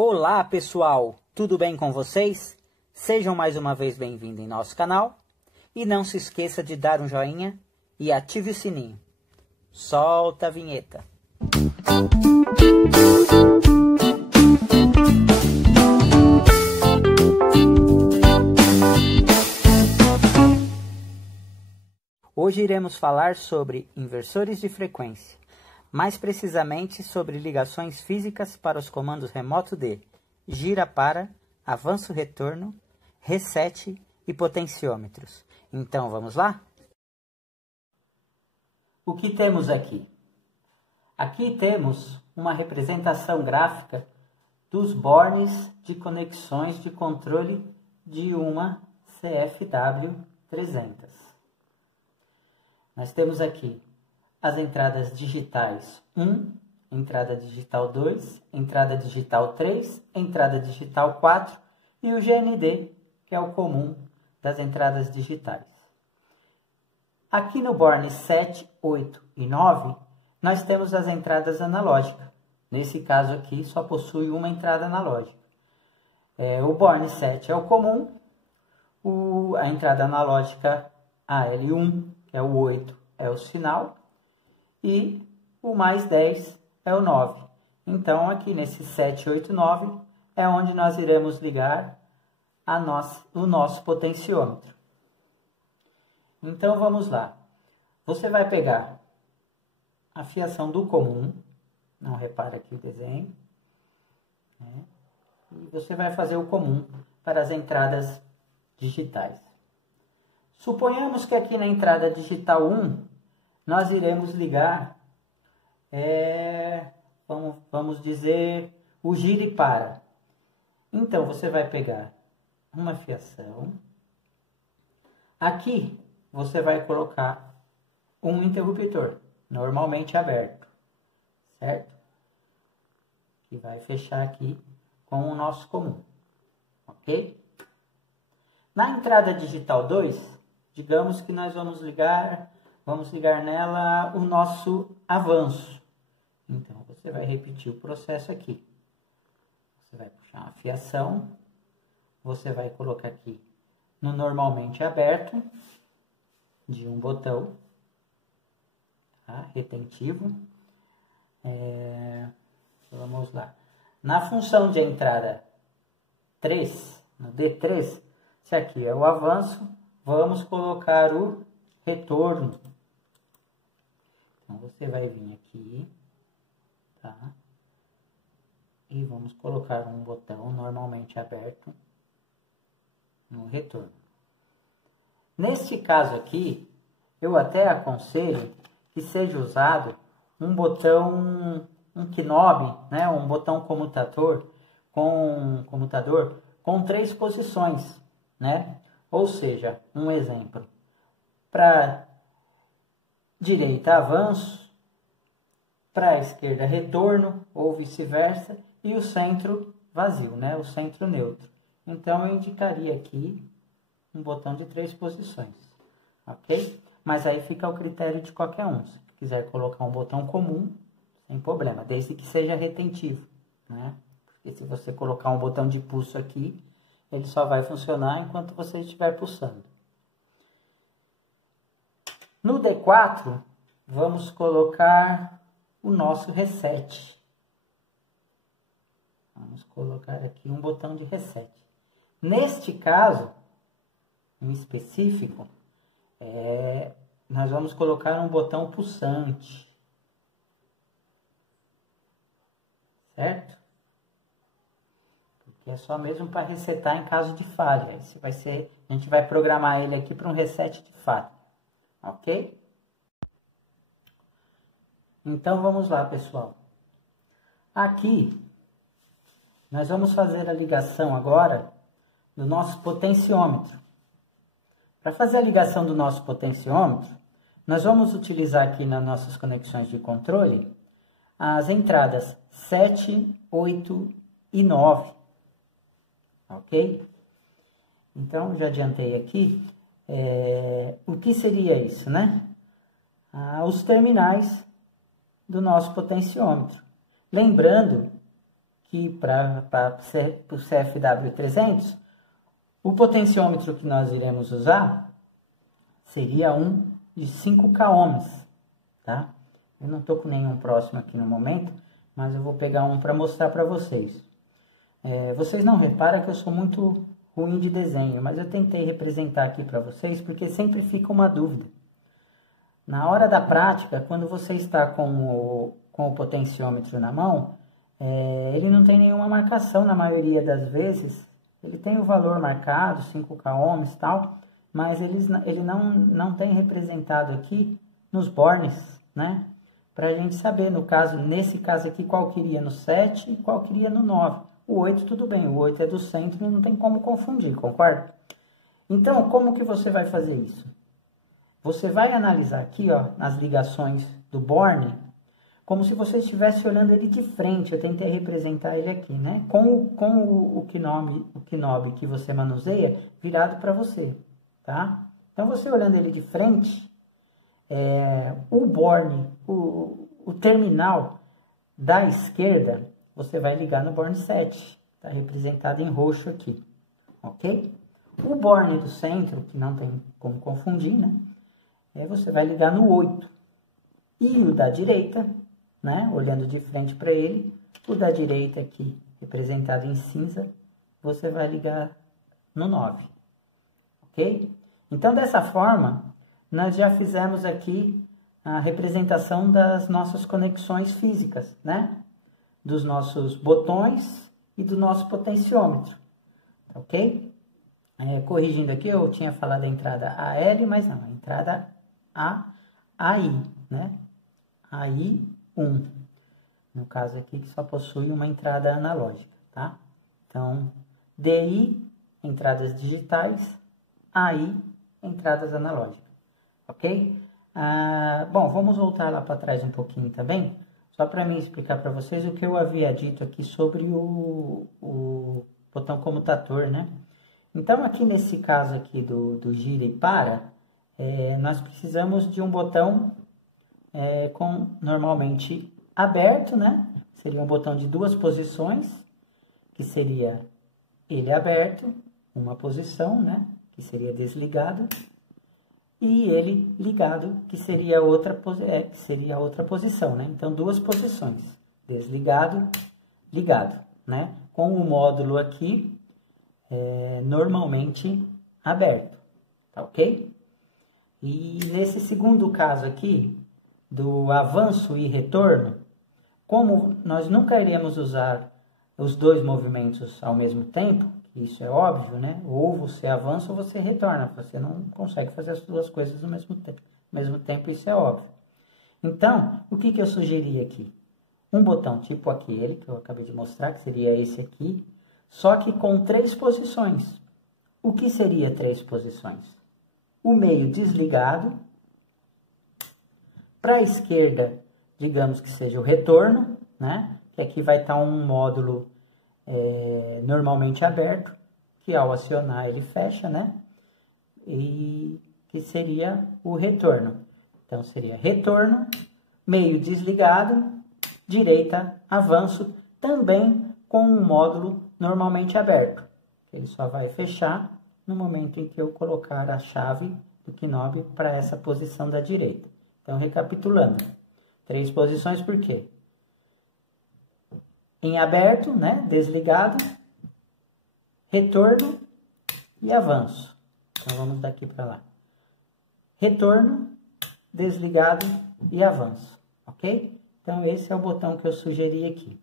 Olá pessoal, tudo bem com vocês? Sejam mais uma vez bem-vindos em nosso canal e não se esqueça de dar um joinha e ative o sininho. Solta a vinheta. Hoje iremos falar sobre inversores de frequência. Mais precisamente sobre ligações físicas para os comandos remotos de gira para, avanço retorno, reset e potenciômetros. Então vamos lá? O que temos aqui? Aqui temos uma representação gráfica dos bornes de conexões de controle de uma CFW300. Nós temos aqui as entradas digitais 1, entrada digital 2, entrada digital 3, entrada digital 4 e o GND, que é o comum das entradas digitais. Aqui no borne 7, 8 e 9, nós temos as entradas analógicas. Nesse caso aqui, só possui uma entrada analógica. O borne 7 é o comum, a entrada analógica AL1, que é o 8, é o sinal, e o mais 10 é o 9. Então, aqui nesse 7, 8, 9 é onde nós iremos ligar o nosso potenciômetro. Então, vamos lá. Você vai pegar a fiação do comum, não repara aqui o desenho, né? E você vai fazer o comum para as entradas digitais. Suponhamos que aqui na entrada digital 1, nós iremos ligar, vamos dizer, o gira e para. Então, você vai pegar uma fiação. Aqui, você vai colocar um interruptor, normalmente aberto, certo? Que vai fechar aqui com o nosso comum, ok? Na entrada digital 2, digamos que nós vamos ligar nela o nosso avanço. Então, você vai repetir o processo aqui. Você vai puxar uma fiação, você vai colocar aqui no normalmente aberto, de um botão, tá? Retentivo. Vamos lá. Na função de entrada 3, no D3, se aqui é o avanço, vamos colocar o retorno. Então, você vai vir aqui, tá? E vamos colocar um botão normalmente aberto no retorno. Neste caso aqui, eu até aconselho que seja usado um botão, um knob, né? Um botão comutador com 3 posições, né? Ou seja, um exemplo, para direita avanço, para a esquerda retorno, ou vice-versa, e o centro vazio, né? O centro neutro. Então, eu indicaria aqui um botão de 3 posições, ok? Mas aí fica ao critério de qualquer um. Se quiser colocar um botão comum, sem problema, desde que seja retentivo, né? Porque se você colocar um botão de pulso aqui, ele só vai funcionar enquanto você estiver pulsando. No D4, vamos colocar o nosso reset. Vamos colocar aqui um botão de reset. Neste caso, em específico, nós vamos colocar um botão pulsante. Certo? Porque é só mesmo para resetar em caso de falha. Esse vai ser, a gente vai programar ele aqui para um reset de falha. Ok? Então, vamos lá, pessoal. Aqui, nós vamos fazer a ligação agora do nosso potenciômetro. Para fazer a ligação do nosso potenciômetro, nós vamos utilizar aqui nas nossas conexões de controle as entradas 7, 8 e 9. Ok? Então, já adiantei aqui. O que seria isso, né? Os terminais do nosso potenciômetro. Lembrando que para o CFW300, o potenciômetro que nós iremos usar seria um de 5K ohms, tá? Eu não estou com nenhum próximo aqui no momento, mas eu vou pegar um para mostrar para vocês. Vocês não reparam que eu sou muito ruim de desenho, mas eu tentei representar aqui para vocês, porque sempre fica uma dúvida. Na hora da prática, quando você está com o potenciômetro na mão, ele não tem nenhuma marcação na maioria das vezes. Ele tem o valor marcado, 5K ohms e tal, mas ele não tem representado aqui nos bornes, né? Para a gente saber, nesse caso aqui, qual que iria no 7 e qual que iria no 9. O 8 tudo bem, o 8 é do centro e não tem como confundir, concorda? Então, como que você vai fazer isso? Você vai analisar aqui, ó, nas ligações do borne, como se você estivesse olhando ele de frente. Eu tentei representar ele aqui, né? Com o knob que você manuseia virado para você, tá? Então, você olhando ele de frente, o borne, o terminal da esquerda, você vai ligar no borne 7. Está representado em roxo aqui, ok? O borne do centro, que não tem como confundir, né? Você vai ligar no 8. E o da direita, né? Olhando de frente para ele, o da direita aqui, representado em cinza, você vai ligar no 9, ok? Então, dessa forma, nós já fizemos aqui a representação das nossas conexões físicas, né? Dos nossos botões e do nosso potenciômetro, ok? Corrigindo aqui, eu tinha falado a entrada AL, mas não, a entrada AI, né? AI1, no caso aqui que só possui uma entrada analógica, tá? Então, DI, entradas digitais, AI, entradas analógicas, ok? Bom, vamos voltar lá para trás um pouquinho também, só para mim explicar para vocês o que eu havia dito aqui sobre o botão comutator, né? Então, aqui nesse caso aqui do gira e para, nós precisamos de um botão normalmente aberto, né? Seria um botão de 2 posições, que seria ele aberto, uma posição, né? Que seria desligado, e ele ligado, que seria outra posição, né? Então, 2 posições, desligado, ligado, né? Com o módulo aqui, normalmente aberto, tá ok? E nesse segundo caso aqui, do avanço e retorno, como nós nunca iremos usar os 2 movimentos ao mesmo tempo, isso é óbvio, né? Ou você avança ou você retorna, você não consegue fazer as 2 coisas ao mesmo tempo, isso é óbvio. Então, o que eu sugeri aqui? Um botão tipo aquele que eu acabei de mostrar, que seria esse aqui, só que com 3 posições. O que seria 3 posições? O meio desligado, para a esquerda, digamos que seja o retorno, né? Que aqui vai estar um módulo normalmente aberto, que ao acionar ele fecha, né? E que seria o retorno. Então, seria retorno, meio desligado, direita, avanço, também com um módulo normalmente aberto. Ele só vai fechar no momento em que eu colocar a chave do knob para essa posição da direita. Então, recapitulando, 3 posições por quê? Em aberto, né, desligado, retorno e avanço. Então, vamos daqui para lá. Retorno, desligado e avanço, ok? Então, esse é o botão que eu sugeri aqui.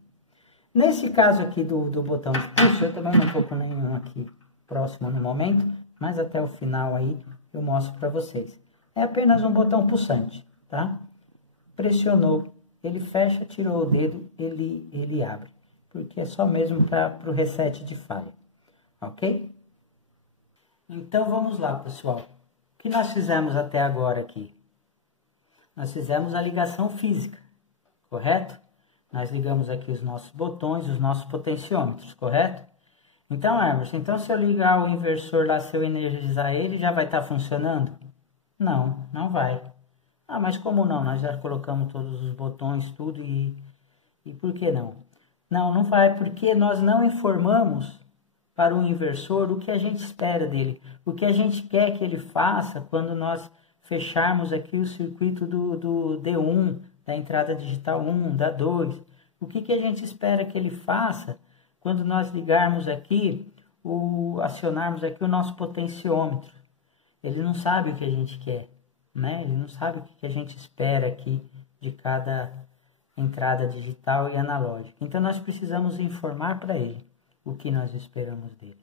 Nesse caso aqui do botão de push, eu também não estou com nenhum aqui próximo no momento, mas até o final aí eu mostro para vocês. É apenas um botão pulsante, tá? Pressionou, ele fecha, tirou o dedo, ele abre. Porque é só mesmo para o reset de falha, ok? Então vamos lá, pessoal. O que nós fizemos até agora aqui? Nós fizemos a ligação física, correto? Nós ligamos aqui os nossos botões, os nossos potenciômetros, correto? Então, Emerson, então se eu ligar o inversor lá, se eu energizar ele, já vai estar funcionando? Não, não vai. Ah, mas como não? Nós já colocamos todos os botões, tudo, e por que não? Não, não vai, porque nós não informamos para o inversor o que a gente espera dele, o que a gente quer que ele faça quando nós fecharmos aqui o circuito do D1, da entrada digital 1, da 2. O que a gente espera que ele faça quando nós ligarmos aqui, acionarmos aqui o nosso potenciômetro. Ele não sabe o que a gente quer, né? Ele não sabe o que a gente espera aqui de cada entrada digital e analógica. Então, nós precisamos informar para ele o que nós esperamos dele.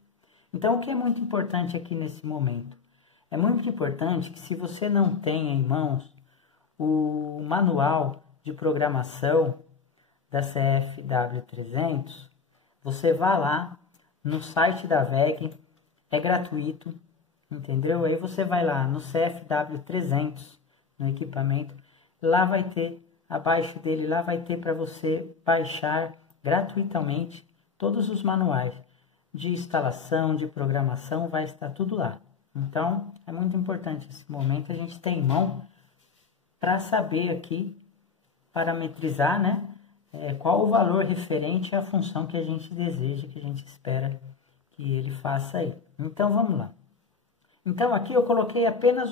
Então, o que é muito importante aqui nesse momento? É muito importante que, se você não tem em mãos o manual de programação da CFW300, você vá lá no site da WEG, é gratuito, entendeu? Aí você vai lá no CFW300, no equipamento, lá vai ter, abaixo dele, lá vai ter para você baixar gratuitamente todos os manuais de instalação, de programação, vai estar tudo lá. Então, é muito importante esse momento a gente ter em mão para saber aqui, parametrizar, né? Qual o valor referente à função que a gente deseja, que a gente espera que ele faça aí. Então, vamos lá. Então, aqui eu coloquei apenas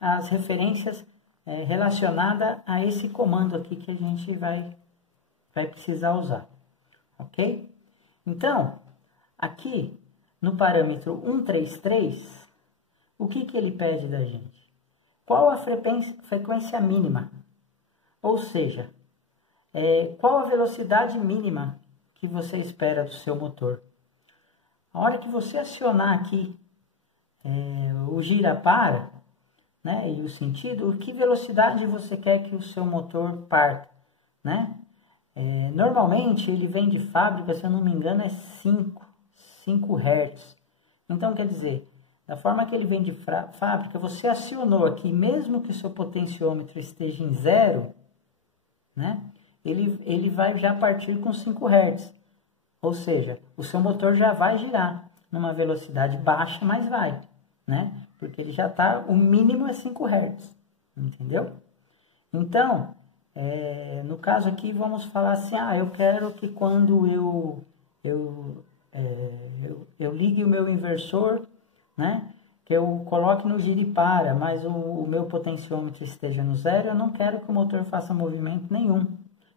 as referências relacionadas a esse comando aqui que a gente vai precisar usar. Ok? Então, aqui no parâmetro 133, o que ele pede da gente? Qual a frequência mínima? Ou seja, qual a velocidade mínima que você espera do seu motor? A hora que você acionar aqui o gira-para, né, e o sentido, que velocidade você quer que o seu motor parta, né? Normalmente ele vem de fábrica, se eu não me engano, é 5 Hz. Então, quer dizer, da forma que ele vem de fábrica, você acionou aqui, mesmo que o seu potenciômetro esteja em 0, né, ele vai já partir com 5 Hz. Ou seja, o seu motor já vai girar numa velocidade baixa, mas vai, né? Porque ele já está, o mínimo é 5 Hz, entendeu? Então, no caso aqui, vamos falar assim, eu quero que quando eu ligue o meu inversor, né, que eu coloque no gira-para, mas o meu potenciômetro esteja no 0, eu não quero que o motor faça movimento nenhum.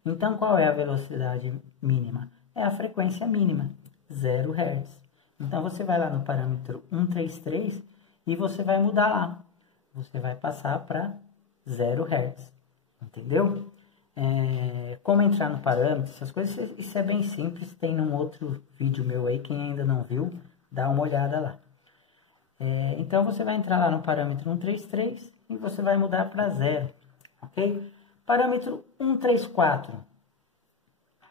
Então, qual é a velocidade mínima? É a frequência mínima, 0 Hz. Então, você vai lá no parâmetro 133 e você vai mudar lá. Você vai passar para 0 Hz. Entendeu? Como entrar no parâmetro, essas coisas, isso é bem simples. Tem num outro vídeo meu aí, quem ainda não viu, dá uma olhada lá. Então, você vai entrar lá no parâmetro 133 e você vai mudar para 0. Ok? Parâmetro 134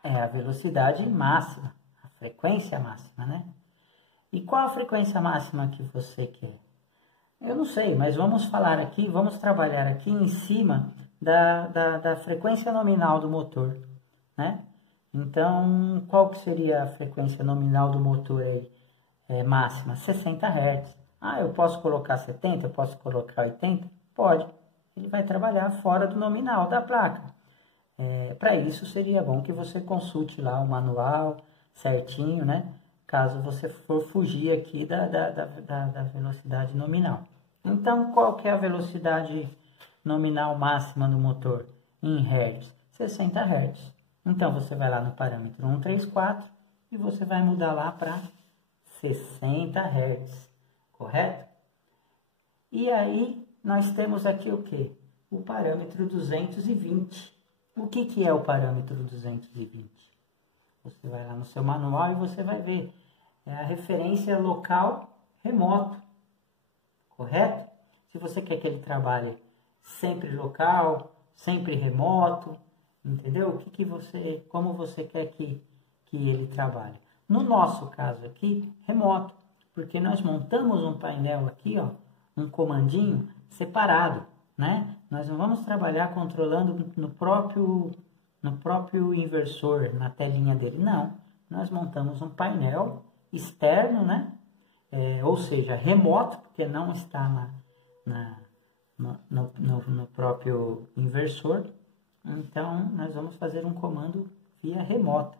é a velocidade máxima, a frequência máxima, né? E qual a frequência máxima que você quer? Eu não sei, mas vamos falar aqui, vamos trabalhar aqui em cima da frequência nominal do motor, né? Então, qual que seria a frequência nominal do motor aí? Máxima? 60 Hz. Eu posso colocar 70? Eu posso colocar 80? Pode. Ele vai trabalhar fora do nominal da placa. Para isso, seria bom que você consulte lá o manual certinho, né? Caso você for fugir aqui da velocidade nominal. Então, qual que é a velocidade nominal máxima do motor em Hz? 60 Hz. Então, você vai lá no parâmetro 134 e você vai mudar lá para 60 Hz, correto? E aí, nós temos aqui o quê? O parâmetro 220. O que é o parâmetro 220? Você vai lá no seu manual e você vai ver. É a referência local remoto, correto? Se você quer que ele trabalhe sempre local, sempre remoto, entendeu? Como você quer que ele trabalhe? No nosso caso aqui, remoto, porque nós montamos um painel aqui, um comandinho separado, né? Nós não vamos trabalhar controlando no próprio inversor, na telinha dele, não. Nós montamos um painel externo, né? Ou seja, remoto, porque não está no próprio inversor. Então, nós vamos fazer um comando via remota,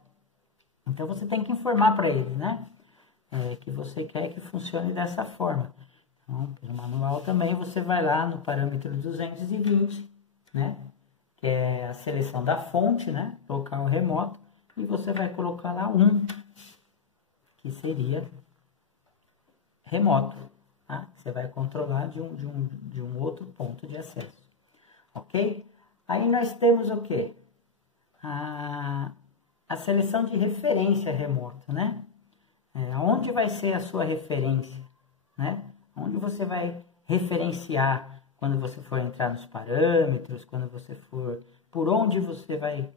Então, você tem que informar para ele, né? Que você quer que funcione dessa forma. Então, pelo manual também, você vai lá no parâmetro 220, né? Que é a seleção da fonte, né? Local remoto. E você vai colocar lá 1, que seria remoto. Tá? Você vai controlar de um outro ponto de acesso. Ok? Aí nós temos o quê? A seleção de referência remota, né? Onde vai ser a sua referência, né? Onde você vai referenciar quando você for entrar nos parâmetros, quando você for... Por onde você vai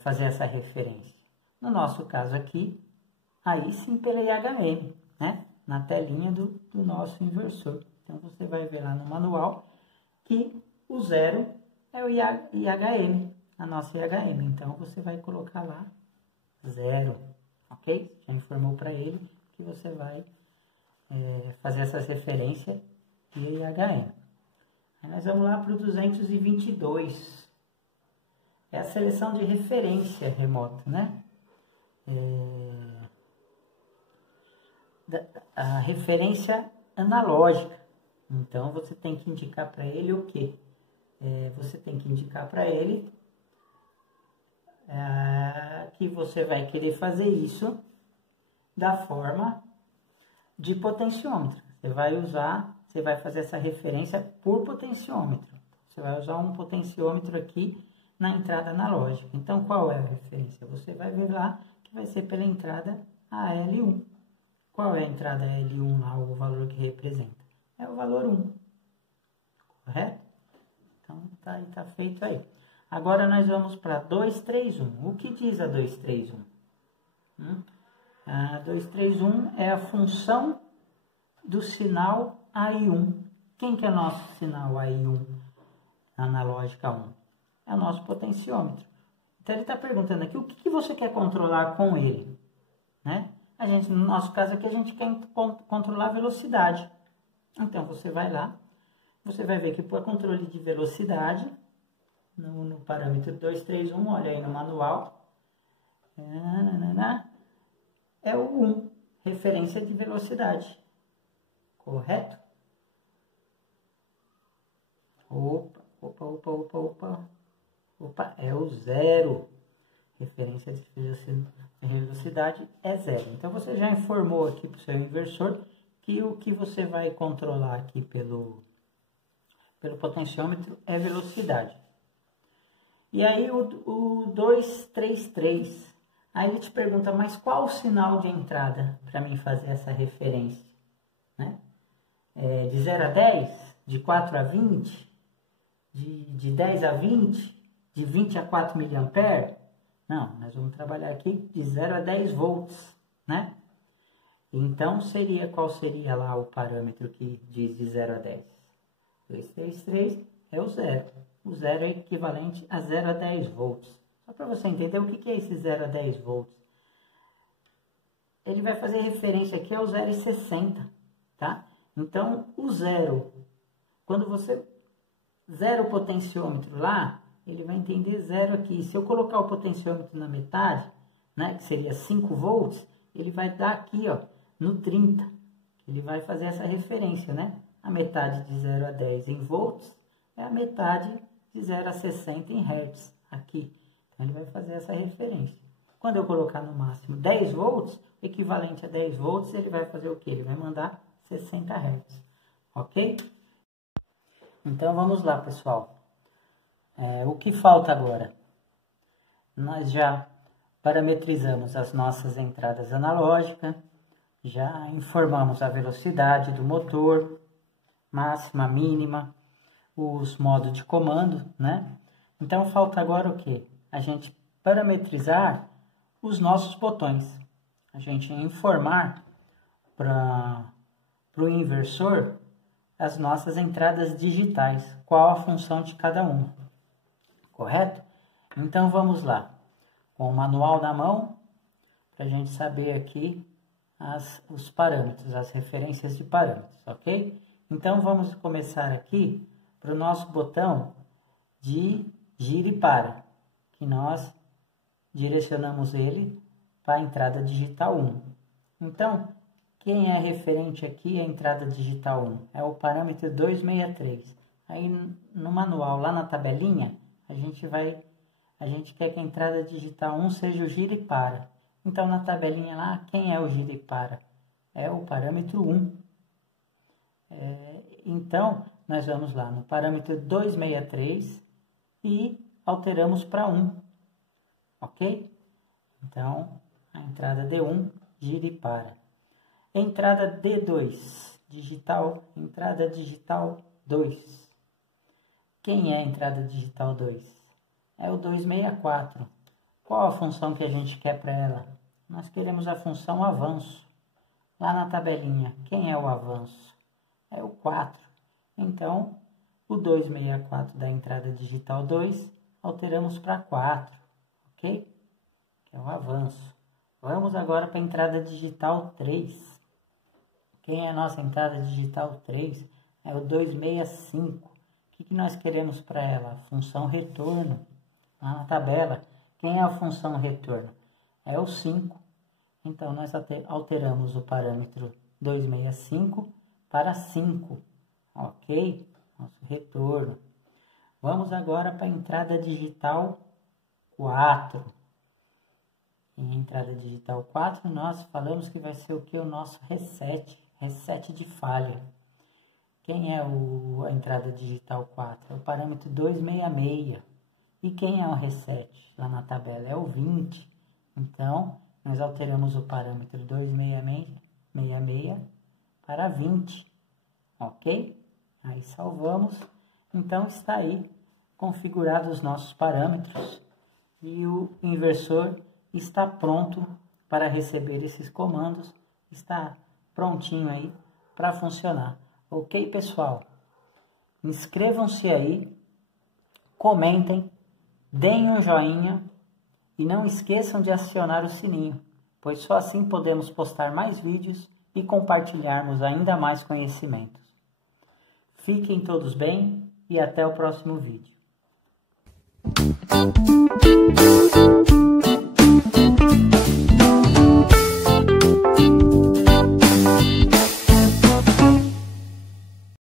fazer essa referência? No nosso caso aqui, aí sim pela IHM, né? Na telinha do nosso inversor. Então, você vai ver lá no manual que o 0 é o IHM, a nossa IHM. Então, você vai colocar lá 0, ok? Já informou para ele que você vai fazer essas referências de IHM. Aí nós vamos lá para o 222. É a seleção de referência remota, né? A referência analógica. Então, você tem que indicar para ele o quê? Você tem que indicar para ele que você vai querer fazer isso da forma de potenciômetro. Você vai fazer essa referência por potenciômetro. Você vai usar um potenciômetro aqui na entrada analógica. Então, qual é a referência? Você vai ver lá que vai ser pela entrada AL1. Qual é a entrada L1 lá, o valor que representa? É o valor 1. Correto? Então, tá feito aí. Agora, nós vamos para 231. O que diz a 231? A 231 é a função do sinal AI1. Quem que é nosso sinal AI1? Analógica 1. É o nosso potenciômetro. Então, ele está perguntando aqui, o que você quer controlar com ele? Né? No nosso caso aqui, a gente quer controlar a velocidade. Então, você vai lá, você vai ver que para controle de velocidade, no parâmetro 231, olha aí no manual, é o 1, referência de velocidade. Correto? Opa, é o 0. Referência de velocidade é 0. Então, você já informou aqui para o seu inversor que o que você vai controlar aqui pelo potenciômetro é velocidade. E aí, o 233, aí ele te pergunta, mas qual o sinal de entrada para mim fazer essa referência? Né? De 0 a 10? De 4 a 20? De 10 a 20? De 20 a 4 mA? Não, nós vamos trabalhar aqui de 0 a 10 volts, né? Então, qual seria lá o parâmetro que diz de 0 a 10? 233 é o 0. O 0 é equivalente a 0 a 10 volts. Só para você entender o que é esse 0 a 10 volts. Ele vai fazer referência aqui ao 0,60, tá? Então, o 0, quando você zera o potenciômetro lá, ele vai entender 0 aqui. Se eu colocar o potenciômetro na metade, né, que seria 5 volts, ele vai dar aqui, ó, no 30. Ele vai fazer essa referência, né? A metade de 0 a 10 em volts é a metade de 0 a 60 em hertz, aqui. Então, ele vai fazer essa referência. Quando eu colocar no máximo 10 volts, equivalente a 10 volts, ele vai fazer o quê? Ele vai mandar 60 hertz, ok? Então, vamos lá, pessoal. O que falta agora? Nós já parametrizamos as nossas entradas analógicas, já informamos a velocidade do motor, máxima, mínima, os modos de comando, né? Então, falta agora o quê? A gente parametrizar os nossos botões. A gente informar para o inversor as nossas entradas digitais, qual a função de cada uma. Correto? Então, vamos lá. Com o manual na mão, para a gente saber aqui os parâmetros, as referências de parâmetros, ok? Então, vamos começar aqui para o nosso botão de gira e para, que nós direcionamos ele para a entrada digital 1. Então, quem é referente aqui é a entrada digital 1, é o parâmetro 263. Aí no manual, lá na tabelinha, a gente quer que a entrada digital 1 seja o gira e para. Então, na tabelinha lá, quem é o gira e para? É o parâmetro 1. Então, nós vamos lá no parâmetro 263 e alteramos para 1. Ok? Então, a entrada D1 gira e para. Entrada D2, entrada digital 2. Quem é a entrada digital 2? É o 264. Qual a função que a gente quer para ela? Nós queremos a função avanço. Lá na tabelinha, quem é o avanço? É o 4. Então, o 264 da entrada digital 2, alteramos para 4. Ok? Que é o avanço. Vamos agora para a entrada digital 3. Quem é a nossa entrada digital 3? É o 265. O que nós queremos para ela? Função retorno. Lá na tabela, quem é a função retorno? É o 5. Então, nós alteramos o parâmetro 265 para 5. Ok? Nosso retorno. Vamos agora para a entrada digital 4. Em entrada digital 4, nós falamos que vai ser o que? O nosso reset de falha. Quem é a entrada digital 4? É o parâmetro 266. E quem é o reset? Lá na tabela é o 20. Então, nós alteramos o parâmetro 266 para 20. Ok? Aí salvamos. Então, está aí configurados os nossos parâmetros. E o inversor está pronto para receber esses comandos. Está prontinho aí para funcionar. Ok, pessoal? Inscrevam-se aí, comentem, deem um joinha e não esqueçam de acionar o sininho, pois só assim podemos postar mais vídeos e compartilharmos ainda mais conhecimentos. Fiquem todos bem e até o próximo vídeo.